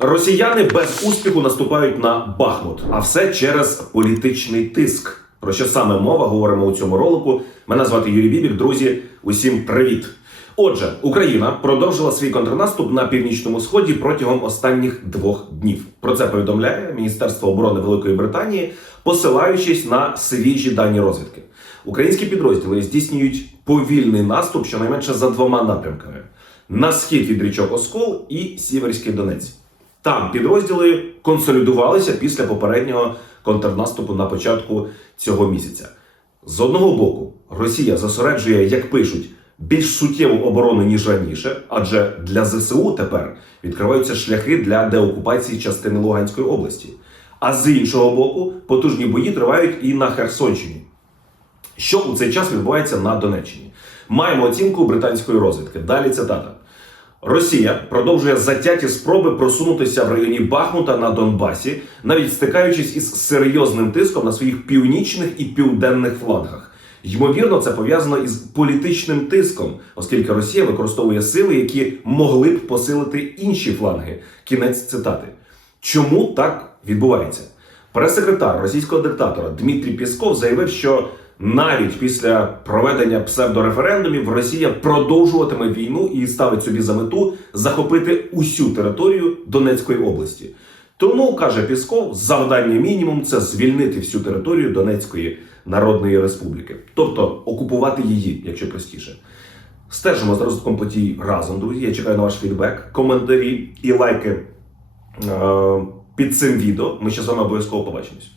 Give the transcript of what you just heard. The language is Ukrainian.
Росіяни без успіху наступають на Бахмут, а все через політичний тиск. Про що саме мова говоримо у цьому ролику. Мене звати Юрій Бібік. Друзі, усім привіт. Отже, Україна продовжила свій контрнаступ на північному сході протягом останніх двох днів. Про це повідомляє Міністерство оборони Великої Британії, посилаючись на свіжі дані розвідки. Українські підрозділи здійснюють повільний наступ щонайменше за двома напрямками: на схід від річок Оскол і Сіверський Донець. Там підрозділи консолідувалися після попереднього контрнаступу на початку цього місяця. З одного боку, Росія зосереджує, як пишуть, більш суттєву оборону ніж раніше, адже для ЗСУ тепер відкриваються шляхи для деокупації частини Луганської області. А з іншого боку, потужні бої тривають і на Херсонщині. Що у цей час відбувається на Донеччині? Маємо оцінку британської розвідки. Далі цитата. Росія продовжує затяті спроби просунутися в районі Бахмута на Донбасі, навіть стикаючись із серйозним тиском на своїх північних і південних флангах. Ймовірно, це пов'язано із політичним тиском, оскільки Росія використовує сили, які могли б посилити інші фланги. Кінець цитати. Чому так відбувається? Прес-секретар російського диктатора Дмитрій Пісков заявив, що навіть після проведення псевдореферендумів Росія продовжуватиме війну і ставить собі за мету захопити усю територію Донецької області. Тому каже Пісков, завдання мінімум це звільнити всю територію Донецької Народної Республіки, тобто окупувати її, якщо простіше. Стежимо з розвитком подій разом, друзі. Я чекаю на ваш фідбек, коментарі і лайки е, під цим відео. Ми ще з вами обов'язково побачимось.